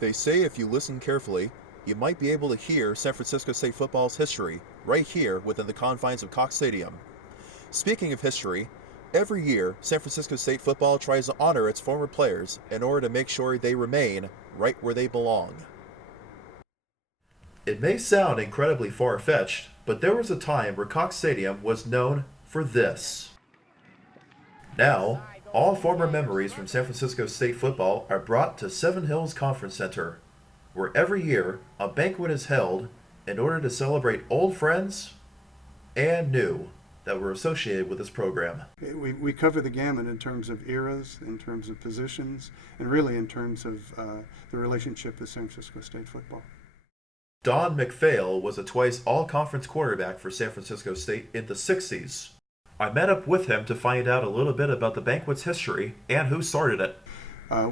They say if you listen carefully, you might be able to hear San Francisco State football's history right here within the confines of Cox Stadium. Speaking of history, every year San Francisco State football tries to honor its former players in order to make sure they remain right where they belong. It may sound incredibly far-fetched, but there was a time where Cox Stadium was known for this. Now, all former memories from San Francisco State football are brought to Seven Hills Conference Center, where every year a banquet is held in order to celebrate old friends and new that were associated with this program. We cover the gamut in terms of eras, in terms of positions, and really in terms of the relationship with San Francisco State football. Don McPhail was a twice all-conference quarterback for San Francisco State in the 60s. I met up with him to find out a little bit about the banquet's history and who started it.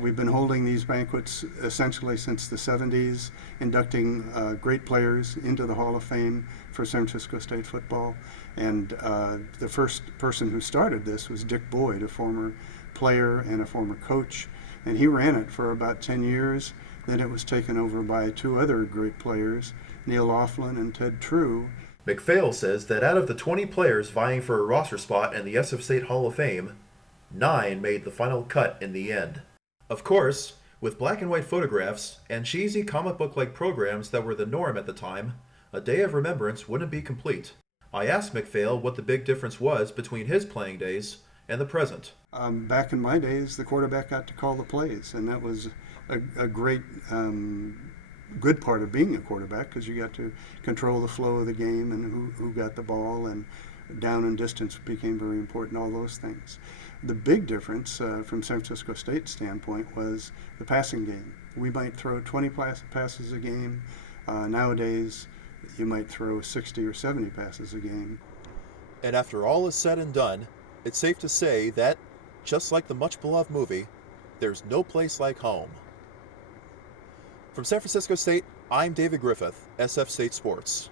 We've been holding these banquets essentially since the 70s, inducting great players into the Hall of Fame for San Francisco State football. And the first person who started this was Dick Boyd, a former player and a former coach. And he ran it for about 10 years. Then it was taken over by two other great players, Neil Laughlin and Ted True. McPhail says that out of the 20 players vying for a roster spot in the SF State Hall of Fame, 9 made the final cut in the end. Of course, with black and white photographs and cheesy comic book-like programs that were the norm at the time, a day of remembrance wouldn't be complete. I asked McPhail what the big difference was between his playing days and the present. Back in my days, the quarterback got to call the plays, and that was a great good part of being a quarterback, because you got to control the flow of the game and who got the ball, and down and distance became very important, all those things. The big difference from San Francisco State's standpoint was the passing game. We might throw 20 passes a game. Nowadays, you might throw 60 or 70 passes a game. And after all is said and done, it's safe to say that, just like the much-beloved movie, there's no place like home. From San Francisco State, I'm David Griffith, SF State Sports.